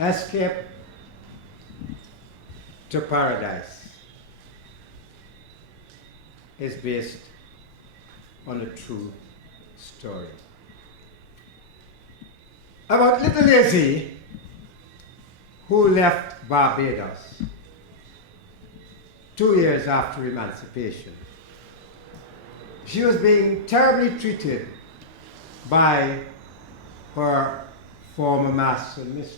Escape to Paradise is based on a true story about little Lizzie who left Barbados 2 years after emancipation. She was being terribly treated by her former master and mistress.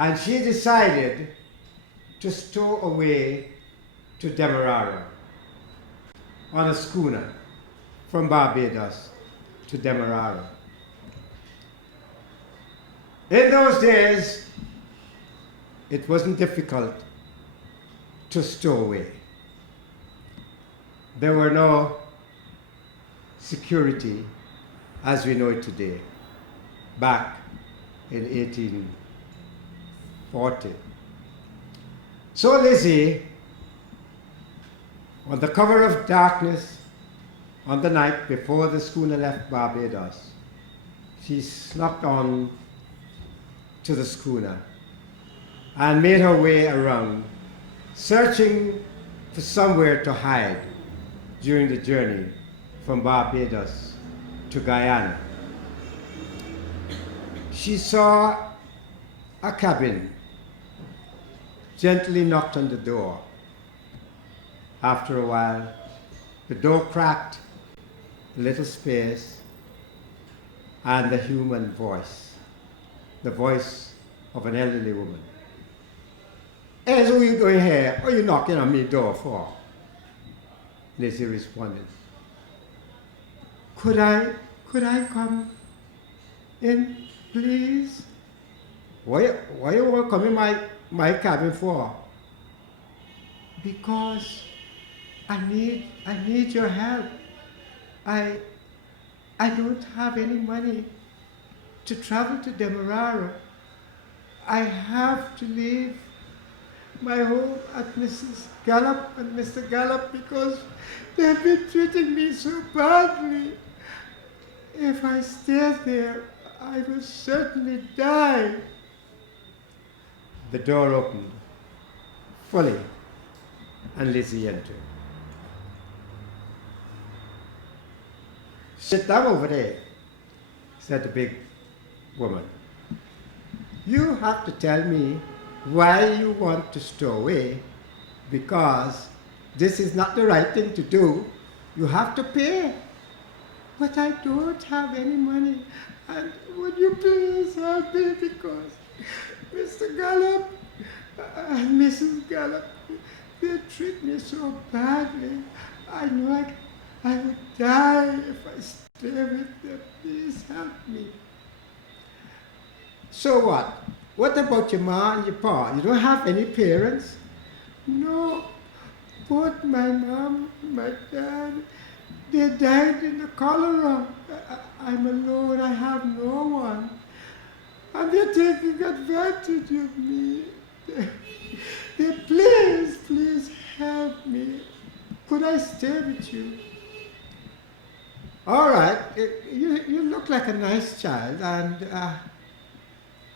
And she decided to stow away to Demerara on a schooner from Barbados to Demerara. In those days, it wasn't difficult to stow away. There were no security as we know it today, back in 1840. So Lizzie, on the cover of darkness, on the night before the schooner left Barbados, she snuck on to the schooner and made her way around, searching for somewhere to hide during the journey from Barbados to Guyana. She saw a cabin, gently knocked on the door. After a while, the door cracked, a little space, and the human voice, the voice of an elderly woman. "Hey, so you going here? What are you knocking on my door for?" Lizzie responded, Could I come in, please?" Why you want to come in my cabin for?" "Because I need your help. I don't have any money to travel to Demerara. I have to leave my home at Mrs. Gallup and Mr. Gallup because they've been treating me so badly. If I stay there, I will certainly die." The door opened fully and Lizzie entered. "Sit down over there," said the big woman. "You have to tell me why you want to stow away, because this is not the right thing to do. You have to pay." "But I don't have any money, and would you please help me, because Mr. Gallup and Mrs. Gallup, they treat me so badly. I know I would die if I stay with them. Please help me." "So what? What about your ma and your pa? You don't have any parents?" "No, both my mom and my dad, they died in the cholera. I'm alone, I have no one. And they're taking advantage of me. Please help me. Could I stay with you?" "All right, you look like a nice child, and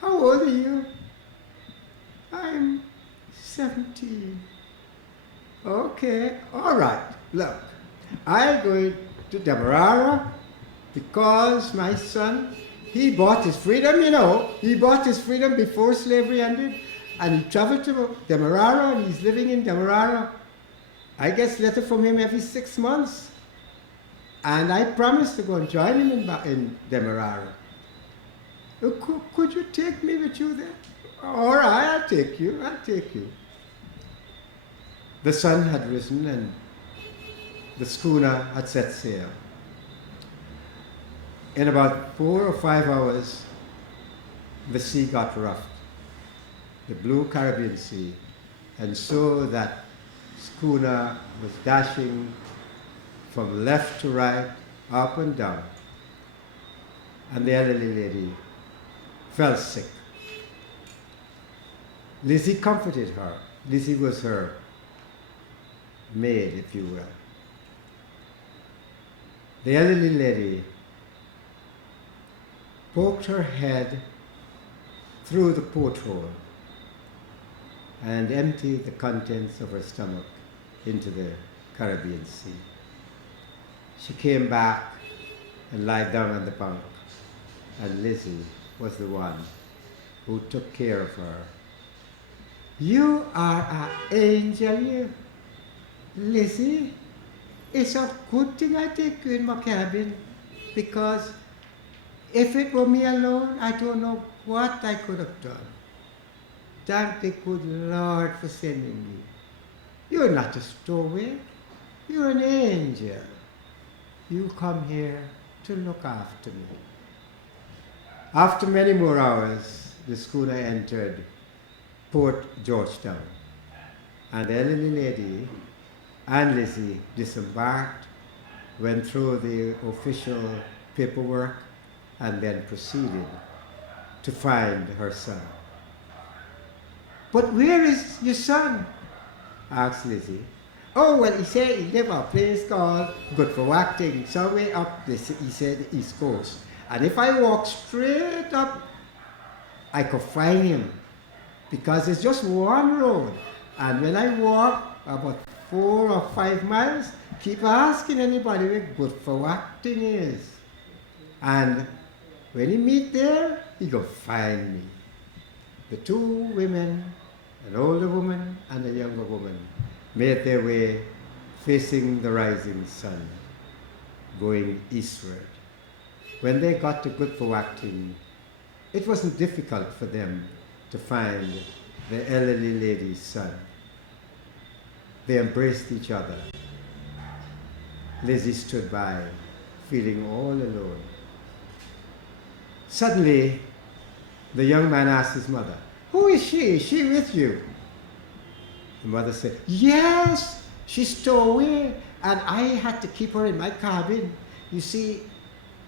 how old are you?" "I'm 17. "Okay, all right. Look, I'm going to Demerara because my son, he bought his freedom, He bought his freedom before slavery ended, and he traveled to Demerara, and he's living in Demerara. I get letters from him every 6 months. And I promised to go and join him in Demerara. Could you take me with you there?" "All right, I'll take you. The sun had risen and the schooner had set sail. In about 4 or 5 hours, the sea got rough, the blue Caribbean Sea, and so that schooner was dashing from left to right, up and down, and the elderly lady fell sick. Lizzie comforted her. Lizzie was her maid, if you will. The elderly lady poked her head through the porthole and emptied the contents of her stomach into the Caribbean Sea. She came back and lied down on the bunk, and Lizzie was the one who took care of her. You are an angel, you. Lizzie, it's a good thing I take you in my cabin, because if it were me alone, I don't know what I could have done. Thank the good Lord for sending me. You're not a stowaway. You're an angel. You come here to look after me. After many more hours, the schooner entered Port Georgetown, and the elderly lady and Lizzie disembarked, went through the official paperwork, and then proceeded to find her son. But where is your son? Asked Lizzie. Oh, well, he said he lives a place called Good for Wacting, somewhere up, he said, the East Coast. And if I walk straight up, I could find him, because it's just one road. And when I walk about 4 or 5 miles, keep asking anybody where Good for Wacting is. And when he meet there, he go find me. The two women, an older woman and a younger woman, made their way facing the rising sun, going eastward. When they got to Good for Wacting, it wasn't difficult for them to find the elderly lady's son. They embraced each other. Lizzie stood by, feeling all alone. Suddenly, the young man asked his mother, "Who is she? Is she with you?" The mother said, "Yes, she stowed away, and I had to keep her in my cabin. You see,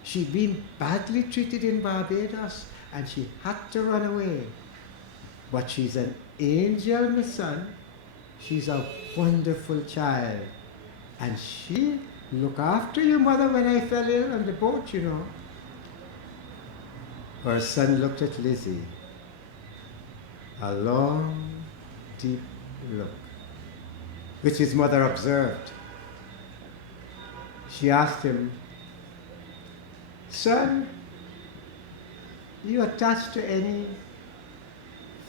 she'd been badly treated in Barbados, and she had to run away. But she's an angel, my son. She's a wonderful child. And she looked after your mother when I fell ill on the boat, you know." Her son looked at Lizzie, a long, deep look, which his mother observed. She asked him, "Son, you attached to any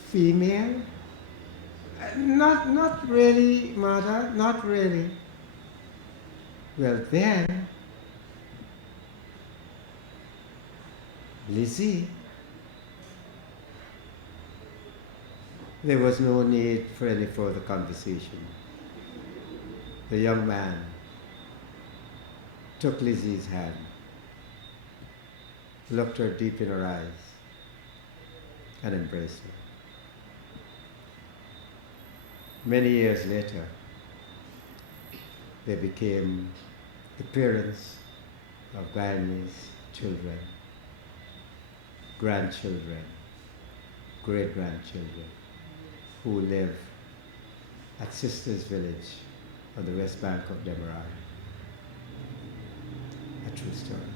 female?" Not really, mother, not really." Well then, Lizzie, there was no need for any further conversation. The young man took Lizzie's hand, looked her deep in her eyes, and embraced her. Many years later, they became the parents of Guyanese children, grandchildren, great-grandchildren, who live at Sisters Village on the west bank of Demerara. A true story.